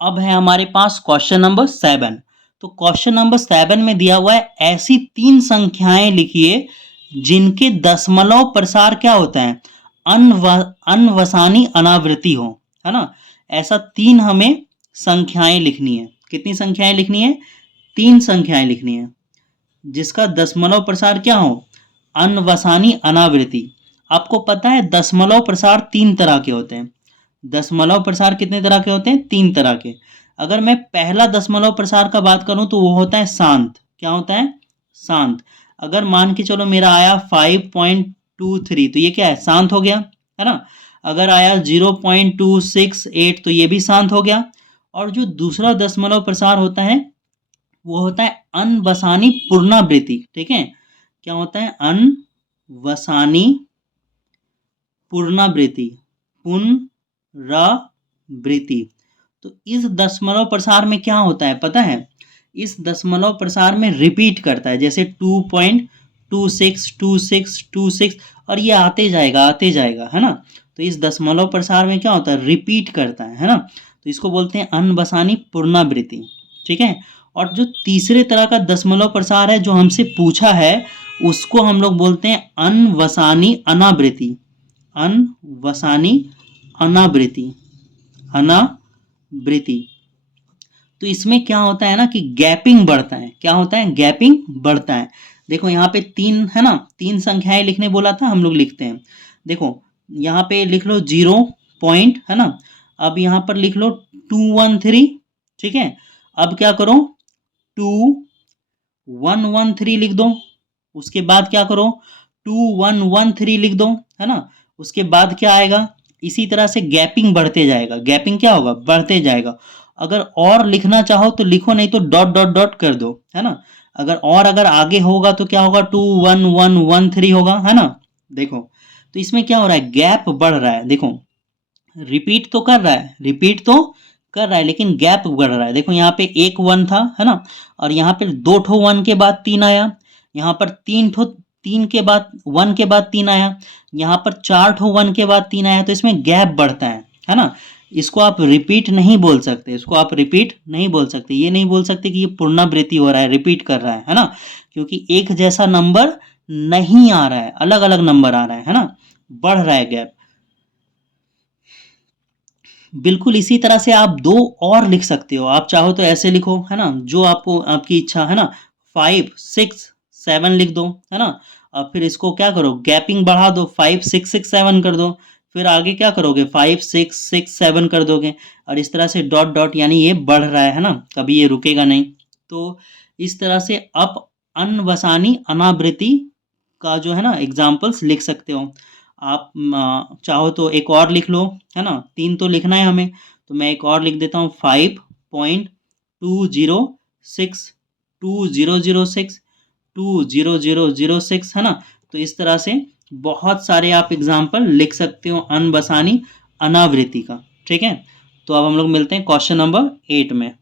अब है हमारे पास क्वेश्चन नंबर 7। तो क्वेश्चन नंबर 7 में दिया हुआ है ऐसी 3 संख्याएं लिखिए जिनके दशमलव प्रसार क्या होता है, अनवसानी अनावृत्ति हो, है ना। ऐसा 3 हमें संख्याएं लिखनी है। कितनी संख्याएं लिखनी है? 3 संख्याएं लिखनी है जिसका दशमलव प्रसार क्या हो, अनवसानी अनावृत्ति। आपको पता है दशमलव प्रसार 3 तरह के होते हैं। दशमलव प्रसार कितने तरह के होते हैं? 3 तरह के। अगर मैं पहला दशमलव प्रसार का बात करूं तो वो होता है शांत। क्या होता है? शांत। अगर मान के चलो मेरा आया 5.23 तो ये क्या है? शांत हो गया, है ना। अगर आया 0.268 तो ये भी शांत हो गया। और जो दूसरा दशमलव प्रसार होता है वो होता है अनवसानी पुनरावृत्ति। ठीक है, क्या होता है? अनवसानी पुनरावृत्ति, पुनरावृत्ति। तो इस दशमलव प्रसार में क्या होता है पता है? इस दशमलव प्रसार में रिपीट करता है, जैसे 2.262626 और ये आते जाएगा, है ना। तो इस दशमलव प्रसार में क्या होता है? रिपीट करता है ना। तो इसको बोलते हैं अनवसानी पुनरावृत्ति। ठीक है। और जो तीसरे तरह का दशमलव प्रसार है जो हमसे पूछा है उसको हम लोग बोलते हैं अनवसानी अनावृत्ति। अनवसानी अनावृत्ति, अनावृत्ति। तो इसमें क्या होता है ना कि गैपिंग बढ़ता है। क्या होता है? गैपिंग बढ़ता है। देखो यहाँ पे 3 है ना, 3 संख्याएं लिखने बोला था, हम लोग लिखते हैं। देखो यहाँ पे लिख लो 0 पॉइंट, है ना। अब यहाँ पर लिख लो 213। ठीक है। अब क्या करो, 2113 लिख दो। उसके बाद क्या करो, 2113 लिख दो, है ना। उसके बाद क्या आएगा? इसी तरह से गैपिंग बढ़ते जाएगा। गैपिंग क्या होगा? बढ़ते जाएगा। अगर और लिखना चाहो तो लिखो, नहीं तो डॉट डॉट डॉट कर दो, है ना। अगर आगे होगा तो क्या होगा? 21113 होगा, है ना। देखो तो इसमें क्या हो रहा है? गैप बढ़ रहा है। देखो रिपीट तो कर रहा है लेकिन गैप बढ़ रहा है। देखो यहाँ पे एक 1 था, है ना। और यहाँ पे 2 ठो 1 के बाद 3 आया। यहाँ पर 3 के बाद 1 के बाद 3 आया। यहाँ पर 4 ठो 1 के बाद 3 आया। तो इसमें गैप बढ़ता है ना। इसको आप रिपीट नहीं बोल सकते, ये नहीं बोल सकते कि ये पुनरावृत्ति हो रहा है, रिपीट कर रहा है ना। क्योंकि एक जैसा नंबर नहीं आ रहा है, अलग अलग नंबर आ रहा है ना। बढ़ रहा है गैप। बिल्कुल इसी तरह से आप 2 और लिख सकते हो। आप चाहो तो ऐसे लिखो, है ना, जो आपको आपकी इच्छा है ना। 5 6 7 लिख दो, है ना। अब फिर इसको क्या करो? गैपिंग बढ़ा दो, 5 6 6 7 कर दो। फिर आगे क्या करोगे? 5 6 6 7 कर दोगे। और इस तरह से डॉट डॉट, यानी ये बढ़ रहा है ना, कभी ये रुकेगा नहीं। तो इस तरह से आप अनवसानी अनावृत्ति का जो है ना एग्जाम्पल्स लिख सकते हो। आप चाहो तो एक और लिख लो, है ना। 3 तो लिखना है हमें, तो मैं एक और लिख देता हूँ 5.20620006 20006 है ना। तो इस तरह से बहुत सारे आप एग्जाम्पल लिख सकते हो अनबसानी अनावृत्ति का। ठीक है। तो अब हम लोग मिलते हैं क्वेश्चन नंबर 8 में।